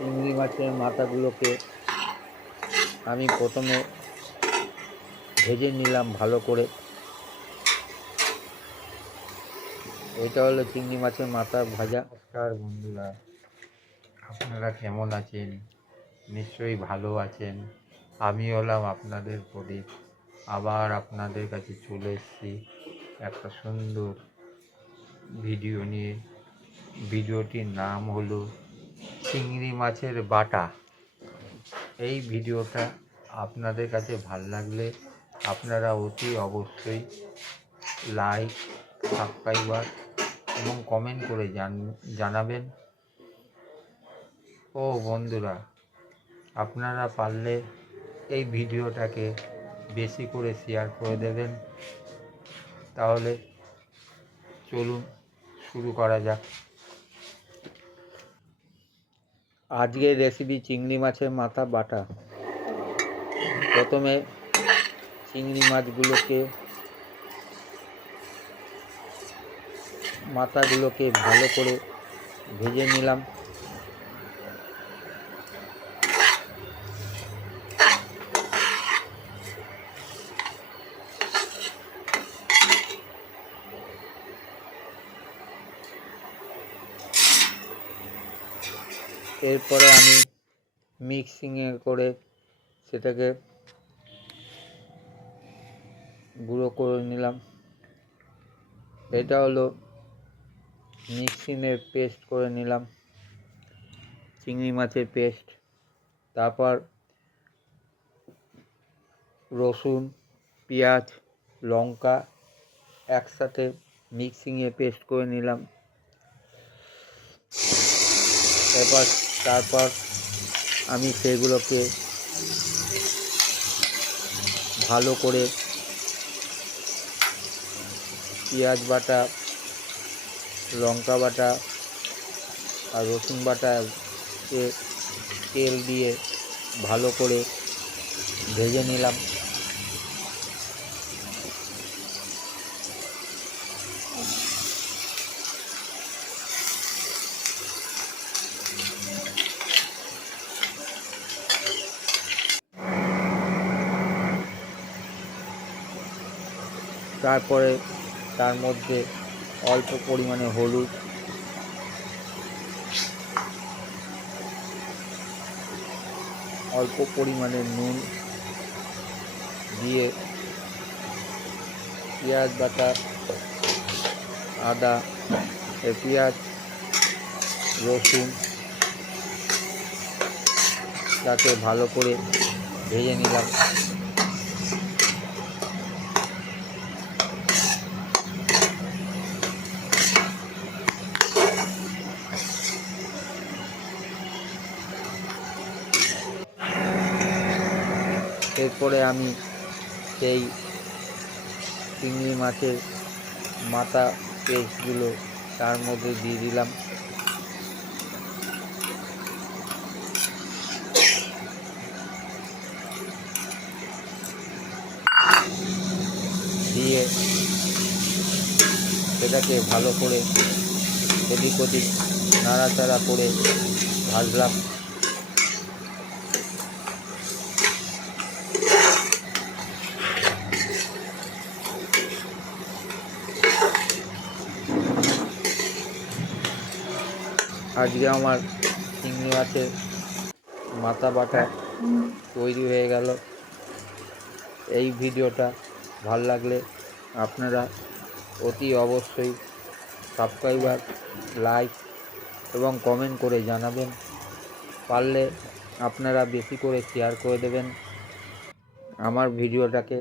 চিংড়ি মাছের মাথাগুলোকে আমি প্রথমে ভেজে নিলাম ভালো করে। এটা হলো চিংড়ি মাছের মাথা ভাজা। নমস্কার বন্ধুরা, আপনারা কেমন আছেন? নিশ্চয়ই ভালো আছেন। আমি হলাম আপনাদের প্রদীপ। আবার আপনাদের কাছে চলে এসেছি একটা সুন্দর ভিডিও নিয়ে। ভিডিওটির নাম হলো চিংড়ি মাছের বাটা। এই ভিডিওটা আপনাদের কাছে ভালো লাগলে আপনারা অতি অবশ্যই লাইক, সাবস্ক্রাইবার এবং কমেন্ট করে জানাবেন। ও বন্ধুরা, আপনারা পারলে এই ভিডিওটাকে বেশি করে শেয়ার করে দেবেন। তাহলে চলুন শুরু করা যাক। আজকের রেসিপি চিংড়ি মাছের মাথা বাটা। প্রথমে চিংড়ি মাছগুলোকে মাথাগুলোকে ভালো করে ভেজে নিলাম। এরপরে আমি মিক্সিংয়ে করে সেটাকে গুঁড়ো করে নিলাম। এটা হলো মিক্সিংয়ের পেস্ট করে নিলাম, চিংড়ি মাছের পেস্ট। তারপর রসুন, পেঁয়াজ, লঙ্কা একসাথে মিক্সিংয়ে পেস্ট করে নিলাম। তারপর আমি সেগুলোকে ভালো করে পেঁয়াজ বাটা, লঙ্কা বাটা আর রসুন বাটাকে তেল দিয়ে ভালো করে ভেজে নিলাম। তারপরে তার মধ্যে অল্প পরিমাণে হলুদ, অল্প পরিমাণে নুন দিয়ে পেঁয়াজ বাটা, আদা, পেঁয়াজ, রসুন তাকে ভালো করে ভেজে নিলাম। এরপরে আমি সেই চিংড়ি মাছের মাথা পেস্টগুলো তার মধ্যে দিয়ে দিলাম। দিয়ে সেটাকে ভালো করে এদিক ওদিক নাড়াচাড়া করে ভাজলাম। আজকে আমার চিংড়ি মাছের মাথা বাটা তৈরি হয়ে গেল। এই ভিডিওটা ভালো লাগলে আপনারা অতি অবশ্যই সাবস্ক্রাইবার, লাইক এবং কমেন্ট করে জানাবেন। পারলে আপনারা বেশি করে শেয়ার করে দেবেন আমার ভিডিওটাকে।